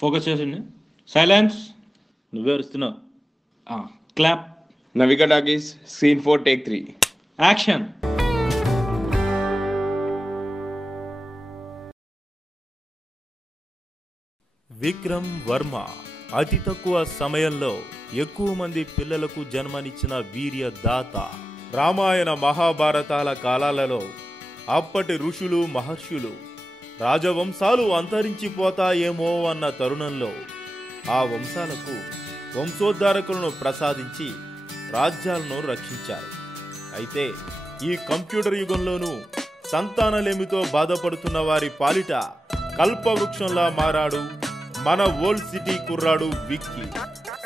Focus చేసింది. Silence. నువ్వే వస్తున్నావు. Clap. Navika Dagis, scene 4, take 3. Action. Vikram Varma అతి తక్కువ సమయంలో ఎక్కువ మంది పిల్లలకు జన్మనిచ్చిన వీర్య దాత. రామాయణ మహాభారతాల కాలాలలో అప్పటి ఋషులు మహర్షులు రాజవంశాలు అంతరించిపోతాయేమో అన్న తరుణంలో ఆ వంశాలకు వంశోద్ధారకులను ప్రసాదించి రాజ్యాలను రక్షించారు. అయితే ఈ కంప్యూటర్ యుగంలోనూ సంతానలేమితో బాధపడుతున్న వారి పాలిట కల్పవృక్షంలా మారాడు మన ఓల్డ్ సిటీ కుర్రాడు విక్కీ.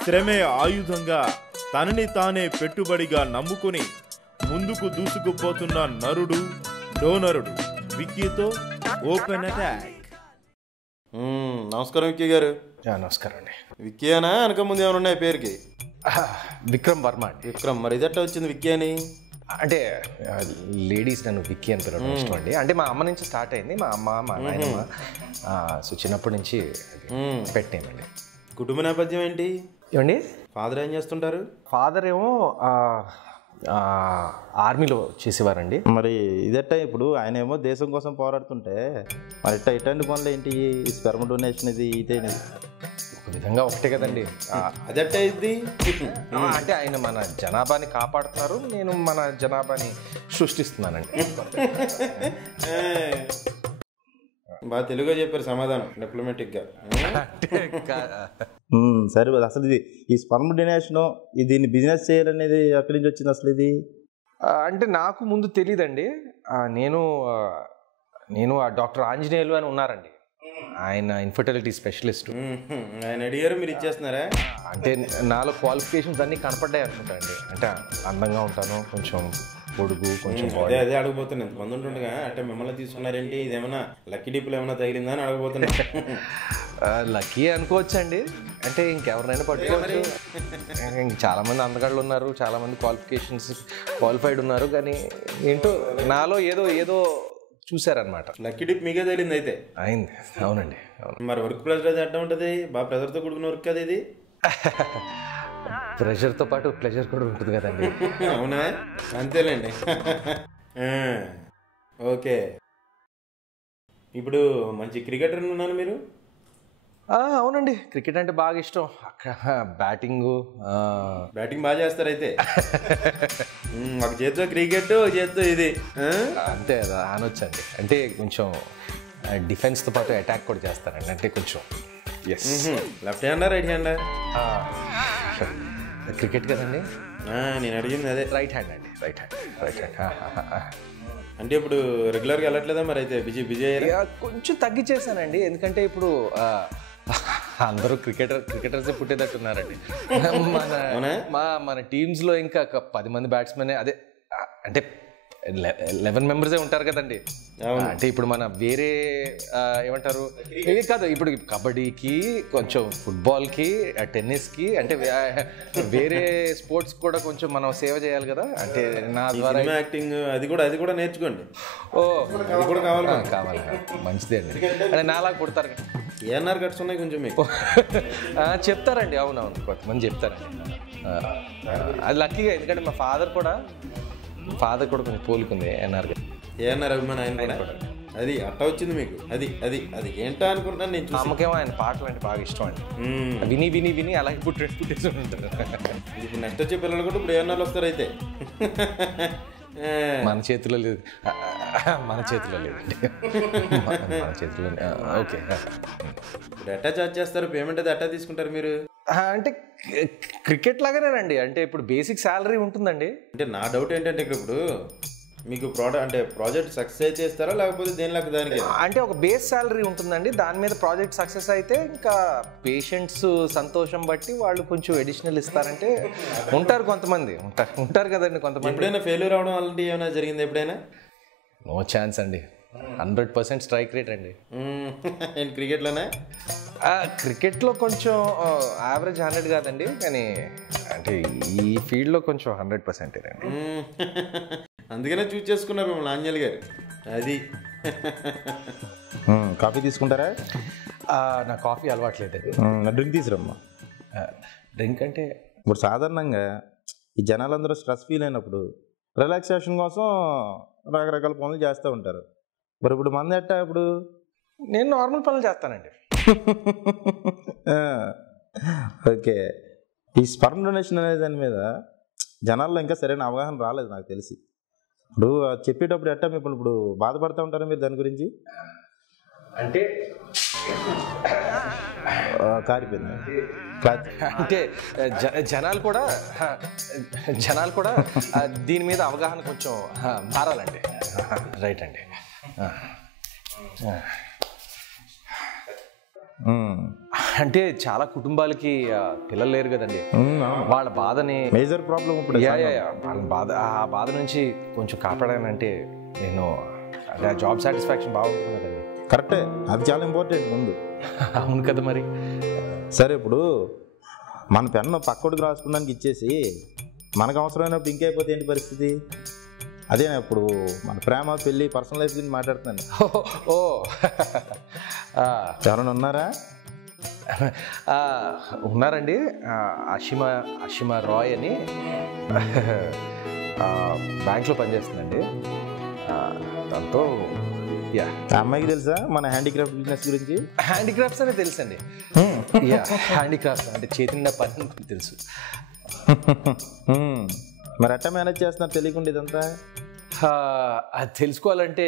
శ్రమే ఆయుధంగా తనని తానే పెట్టుబడిగా నమ్ముకుని ముందుకు దూసుకుపోతున్న నరుడు డోనరుడు విక్కీతో ఓపెన్ అటాక్. నమస్కారం విక్కీ గారు. నమస్కారం అండి. విక్కీ అనా వెనక ముందు ఏమైనా ఉన్నాయి పేరుకి? విక్రమ్ వర్మ అండి. విక్రమ్. మరి ఇదట్టా వచ్చింది విక్కీ అని? అంటే లేడీస్ నన్ను విక్కీ అని పిలవడం ఇష్టం అండి. అంటే మా అమ్మ నుంచి స్టార్ట్ అయింది. మా అమ్మ మా నాయనమ్మ సో చిన్నప్పటి నుంచి పెట్టేమండి. కుటుంబ నేపథ్యం ఏంటి? ఏమండి? ఫాదర్ ఏం చేస్తుంటారు? ఫాదర్ ఏమో ఆర్మీలో చేసేవారండి. మరి ఇదట్టా ఇప్పుడు ఆయన ఏమో దేశం కోసం పోరాడుతుంటే మరి ఇట్లాంటి పనులు ఏంటి? స్పెర్మ్ డొనేషన్ ఇది ఇదేది ఒక విధంగా ఒకటే కదండి. అదట్టా ఇది అంటే ఆయన మన జనాభాని కాపాడుతున్నారు, నేను మన జనాభాని సృష్టిస్తున్నానండి. బాగా తెలుగుగా చెప్పారు సమాధానం, డిప్లొమాటిక్గా. సరే, అసలు ఇది ఈ స్పర్మ్ డొనేషన్ దీన్ని బిజినెస్ చేయాలనేది ఎక్కడి నుంచి వచ్చింది అసలు ఇది? అంటే నాకు ముందు తెలియదండి. నేను డాక్టర్ ఆంజనేయులు అని ఉన్నారండి, ఆయన ఇన్ఫర్టిలిటీ స్పెషలిస్ట్. ఆయన అడిగారు, మీరు ఇచ్చేస్తున్నారా? అంటే నాలో క్వాలిఫికేషన్స్ అన్నీ కనపడ్డాయి అనుకుంటా అండి. అంటే అందంగా ఉంటాను, కొంచెం పొడుగు, కొంచెం అదే అడగబోతున్నాను. ఎంతమంది ఉంటుండగా అంటే మిమ్మల్ని తీసుకున్నారేంటి, ఇదేమన్నా లక్కీ డిప్పులు ఏమైనా తగిలిందా అని అడగబోతున్నాను. లక్కీ అనుకోవచ్చు అండి. అంటే ఇంకెవరినైనా పట్టుకోవచ్చు. చాలామంది అందగాళ్ళు ఉన్నారు, చాలామంది క్వాలిఫైడ్ ఉన్నారు, కానీ ఏంటో నాలో ఏదో చూసారనమాట. లక్కీ డిప్ మీకే తగిలింది అయితే? అయింది. అవునండి. మరి వర్క్ ప్రెజర్ అది ఎట్లా ఉంటుంది? బాగా ప్రెజర్తో కూడుకున్న వర్క్ కదా ఇది? ప్రెషర్తో పాటు ప్లెజర్ కూడా ఉంటుంది కదండి. అవునా? అంతేలేండి. ఓకే, ఇప్పుడు మంచి క్రికెటర్ ఉన్నాను మీరు? అవునండి, క్రికెట్ అంటే బాగా ఇష్టం. బ్యాటింగ్ బాగా చేస్తారు అయితే. ఒక చేతితో క్రికెట్, ఒక చేతితో ఇది అంతే కదా అనొచ్చండి. అంటే కొంచెం డిఫెన్స్తో పాటు అటాక్ కూడా చేస్తారండి. అంటే కొంచెం లెఫ్ట్ హ్యాండా రైట్ హ్యాండా? క్రికెట్ కదండి. నేను అడిగింది అదే. రైట్ హ్యాండ్ అండి. Right hand. అంటే ఇప్పుడు రెగ్యులర్గా వెళ్ళట్లేదా మరి? అయితే బిజీ అయ్యారా? కొంచెం తగ్గించేసానండి. ఎందుకంటే ఇప్పుడు అందరూ క్రికెటర్సే పుట్టేటట్టున్నారండి. మన టీమ్స్లో ఇంకా 10 మంది బ్యాట్స్మెన్, అదే అంటే 11 మెంబర్సే ఉంటారు కదండి. అంటే ఇప్పుడు మన వేరే ఏమంటారు ఇది కాదు, ఇప్పుడు కబడ్డీకి, కొంచెం ఫుట్బాల్కి, టెన్నిస్కి, అంటే వేరే స్పోర్ట్స్ కూడా కొంచెం మనం సేవ చేయాలి కదా. అంటే నా ద్వారా యాక్టింగ్ అది కూడా నేర్చుకోండి. అది కూడా కావాలి. మంచిదే అండి. అంటే నాలాగా పుడతారు కదా. ఏఎన్ఆర్ కట్స్ ఉన్నాయి కొంచెం మీకు చెప్తారండి. అవునవును, కొంతమంది చెప్తారండి. అది లక్కీగా, ఎందుకంటే మా ఫాదర్ కూడా కొంచెం పోలికుంది ఏఎన్ఆర్ అభిమాన్. ఆయన కూడా అది అట్టా వచ్చింది మీకు. అది ఏంటో అనుకుంటున్నాను నేను. నమ్మకేమో ఆయన పాటలు అంటే బాగా ఇష్టం అండి. విని అలాగే పుట్టేసి ఉంటారు. ఇప్పుడు నెక్స్ట్ వచ్చే పిల్లలు కూడా ఇప్పుడు ఏఎన్ఆర్లు వస్తారు అయితే. మన చేతిలో లేదండి. ఓకే, ఇప్పుడు ఎట్టా చార్జ్ చేస్తారు? పేమెంట్ అది ఎట్టా తీసుకుంటారు మీరు? అంటే క్రికెట్ లాగానేనండి. అంటే ఇప్పుడు బేసిక్ శాలరీ ఉంటుందండి. అంటే నా డౌట్ ఏంటంటే ఇప్పుడు మీకు ప్రాజెక్ట్ సక్సెస్ అయితే ఇస్తారా, లేకపోతే దేనిలాగా దానికి? అంటే ఒక బేస్ శాలరీ ఉంటుందండి. దాని మీద ప్రాజెక్ట్ సక్సెస్ అయితే ఇంకా పేషెంట్స్ సంతోషం బట్టి వాళ్ళు కొంచెం అడిషనల్ ఇస్తారంటే ఉంటారు కొంతమంది. ఉంటారు కదండి కొంతమంది. ఎప్పుడైనా ఫెయిల్యూర్ అవడం అలాంటి ఏమైనా జరిగింది ఎప్పుడైనా? నో ఛాన్స్ అండి. 100% స్ట్రైక్ రేట్ అండి. క్రికెట్లోనే? క్రికెట్లో కొంచెం యావరేజ్ 100 కాదండి, కానీ అంటే ఈ ఫీల్డ్లో కొంచెం 100% అండి. అందుకనే చూస్ చేసుకున్నారు మిమ్మల్ని ఆంజనేయులు గారు. అది కాఫీ తీసుకుంటారా? నా కాఫీ అలవాట్లేదండి. డ్రింక్ తీసురమ్మా. డ్రింక్ అంటే ఇప్పుడు సాధారణంగా ఈ జనాలందరూ స్ట్రెస్ ఫీల్ అయినప్పుడు రిలాక్సేషన్ కోసం రకరకాల పనులు చేస్తూ ఉంటారు. మరి ఇప్పుడు మంది ఎట్టా ఇప్పుడు? నేను నార్మల్ పనులు చేస్తానండి. ఓకే. ఈ స్పర్మ్ డొనేషన్ అనే దాని మీద జనాల్లో ఇంకా సరైన అవగాహన రాలేదు నాకు తెలిసి. ఇప్పుడు చెప్పేటప్పుడు ఎట్టా ఇప్పుడు బాధపడుతూ ఉంటారా మీరు దాని గురించి? అంటే కారిపోయింది. అంటే జనాలు కూడా దీని మీద అవగాహన కొంచెం మారాలండి. రైట్ అండి. అంటే చాలా కుటుంబాలకి పిల్లలు లేరు కదండి. వాళ్ళ బాధని మేజర్ ప్రాబ్లం ఇప్పుడు. వాళ్ళ ఆ బాధ నుంచి కొంచెం కాపాడానంటే నేను జాబ్ సాటిస్ఫాక్షన్ బాగుంటుంది కదండి. కరెక్టే, అది చాలా ఇంపార్టెంట్ ముందు. అవును కదా మరి. సరే, ఇప్పుడు మన పెన్ను పక్కోడికి రాసుకోవడానికి ఇచ్చేసి మనకు అవసరమైనప్పుడు ఇంకైపోతే ఏంటి పరిస్థితి? అదే ఇప్పుడు మన ప్రేమ, పెళ్ళి, పర్సనల్ లైఫ్ గురించి మాట్లాడుతున్నాను. ఓ ఎవరైనా ఉన్నారా? ఉన్నారండి. అషిమా రాయ్ అని బ్యాంక్లో పనిచేస్తుందండి. దాంతో ఆ అమ్మాయికి తెలుసా మన హ్యాండీక్రాఫ్ట్ బిజినెస్ గురించి? హ్యాండీక్రాఫ్ట్స్ అనేది తెలుసండి. హ్యాండీక్రాఫ్ట్స్ అంటే చేతి నిండా పని తెలుసు. మరి ఎట్టా మేనేజ్ చేస్తున్నారు తెలియకుండా ఇదంతా? అది తెలుసుకోవాలంటే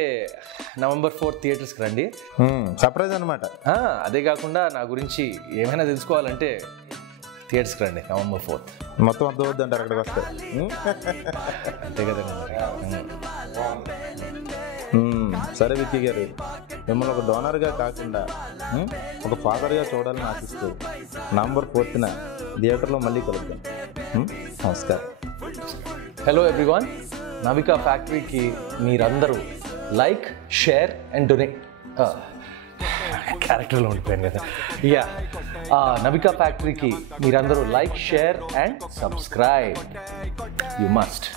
November 4th థియేటర్స్కి రండి. సర్ప్రైజ్ అనమాట. అదే కాకుండా నా గురించి ఏమైనా తెలుసుకోవాలంటే థియేటర్స్కి రండి November 4th. మొత్తం అర్థం అవుద్ది అంటారు అక్కడికి వస్తే. అంతే కదండి మరి. సరే విక్కీ గారు, మిమ్మల్ని ఒక డోనర్గా కాకుండా ఒక ఫాదర్గా చూడాలని ఆశిస్తూ November 4th థియేటర్లో మళ్ళీ కలుద్దాం. నమస్కారం. హలో ఎవ్రీవన్, నవికా ఫ్యాక్టరీకి మీరందరూ లైక్, షేర్ అండ్ డొనేట్. క్యారెక్టర్లో ఉండిపోయాను కదా. నవికా ఫ్యాక్టరీకి మీరందరూ like, share and subscribe. You must.